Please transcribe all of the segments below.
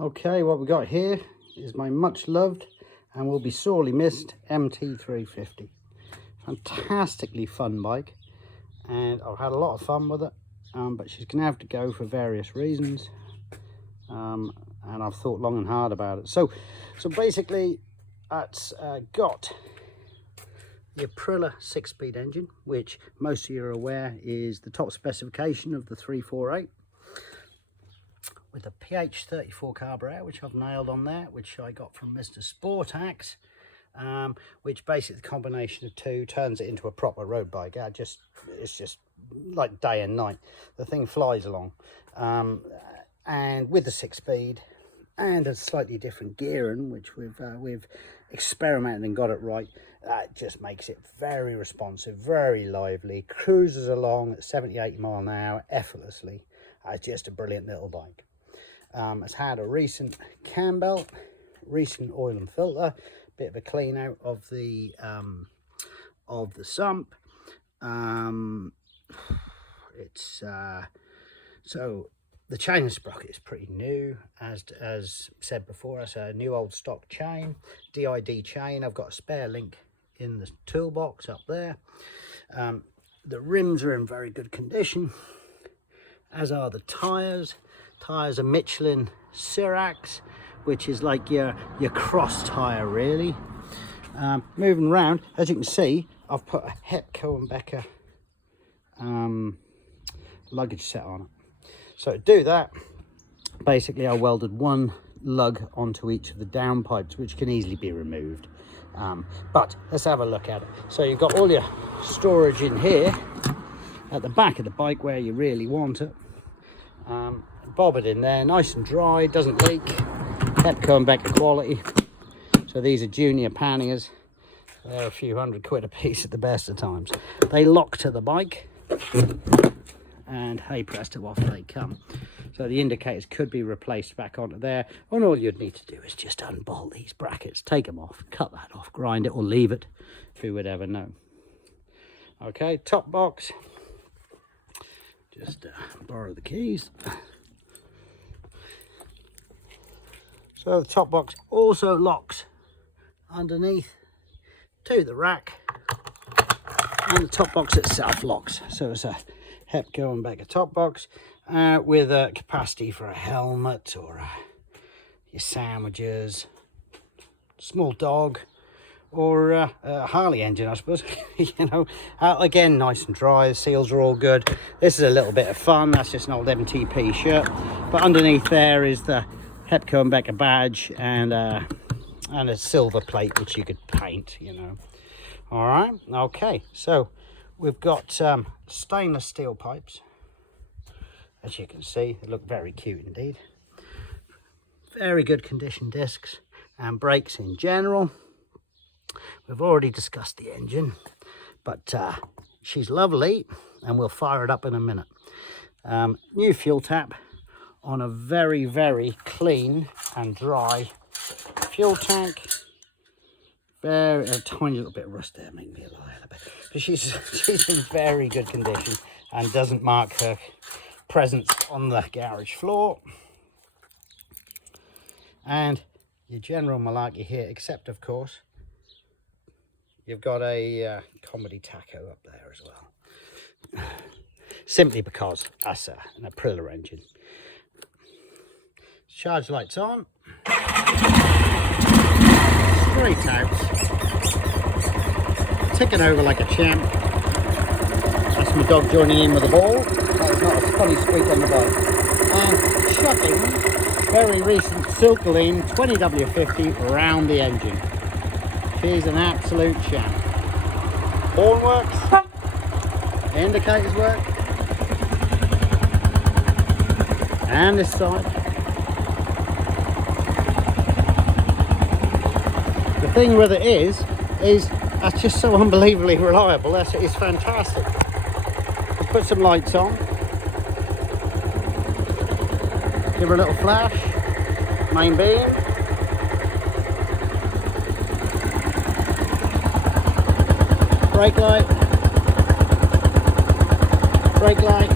Okay, what we got here is my much loved and will be sorely missed MT350. Fantastically fun bike, and I've had a lot of fun with it, but she's gonna have to go for various reasons, and I've thought long and hard about it. So basically it's got the Aprilia 6-speed engine, which most of you are aware is the top specification of the 348, with a PH34 carburetor, which I've nailed on there, which I got from Mr. Sportax, which basically the combination of two turns it into a proper road bike. It's just like day and night. The thing flies along, and with the 6-speed and a slightly different gearing, which we've experimented and got it right, that just makes it very responsive, very lively, cruises along at 70-80 miles an hour effortlessly. It's just a brilliant little bike. It's had a recent cam belt, recent oil and filter, bit of a clean out of the sump. So the chain and sprocket is pretty new, as said before. It's a new old stock chain, DID chain. I've got a spare link in the toolbox up there. The rims are in very good condition, as are the tires. Tires are Michelin Sirax, which is like your cross tire really. Moving around, as you can see, I've put a Hepco and Becker luggage set on it. So to do that, basically I welded one lug onto each of the downpipes, which can easily be removed. But let's have a look at it. So you've got all your storage in here at the back of the bike where you really want it. Bob it in there, nice and dry, doesn't leak. Hepco and Becker quality. So these are junior panniers. They're a few £100 a piece at the best of times. They lock to the bike, and hey presto, off they come. So the indicators could be replaced back onto there, and all you'd need to do is just unbolt these brackets, take them off, cut that off, grind it or leave it, who would ever know. Okay, top box, just borrow the keys. So the top box also locks underneath to the rack, and the top box itself locks. So it's a Hepco and Becker top box with a capacity for a helmet or your sandwiches, small dog, or a Harley engine, I suppose. You know, again, nice and dry. The seals are all good. This is a little bit of fun. That's just an old MTP shirt, but underneath there is the Hepco and Becker badge and a silver plate which you could paint, you know. All right, okay, so we've got stainless steel pipes, as you can see. They look very cute indeed. Very good condition discs and brakes in general. We've already discussed the engine, but she's lovely, and we'll fire it up in a minute. New fuel tap on a very, very clean and dry fuel tank. A tiny little bit of rust there, make me lie a bit, but she's in very good condition and doesn't mark her presence on the garage floor. And your general malarkey here, except of course you've got a comedy tacho up there as well, simply because that's an Aprilia engine. Charge lights on, straight out, ticking over like a champ. That's my dog joining in with the ball. That was not a funny squeak on the bike. And chucking very recent Silkaline 20W50 around the engine. She's an absolute champ. Horn works, indicators work, and this side. The thing with it is that's just so unbelievably reliable. It's fantastic. Let's put some lights on. Give her a little flash. Main beam. Brake light. Brake light.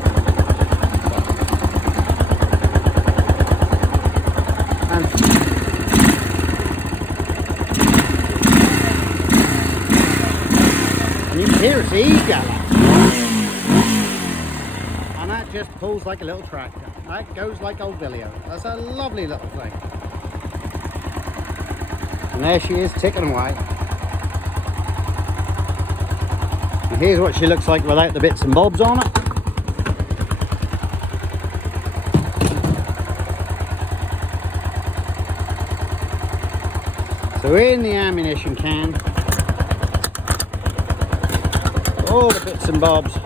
Here's eager. And that just pulls like a little tractor. That goes like old Billio. That's a lovely little thing. And there she is, ticking away. And here's what she looks like without the bits and bobs on it. So in the ammunition can, all the bits and bobs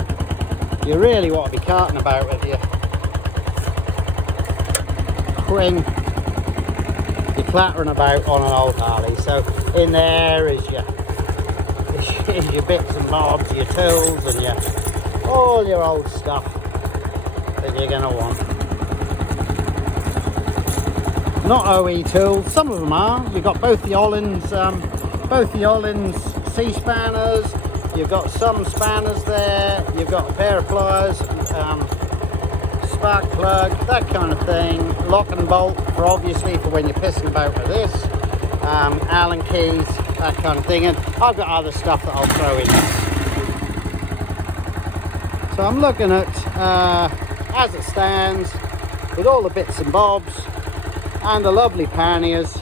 you really want to be carting about with you when you're clattering about on an old Harley. So in there is your bits and bobs, your tools, and all your old stuff that you're going to want. Not OE tools, some of them are. You've got both the Ollins C-spanners, you've got some spanners there, you've got a pair of pliers, spark plug, that kind of thing, lock and bolt for obviously for when you're pissing about with this, Allen keys, that kind of thing, and I've got other stuff that I'll throw in there. So I'm looking at, as it stands, with all the bits and bobs, and the lovely panniers,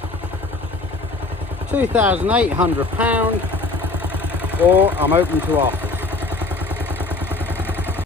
£2,800, or I'm open to offer.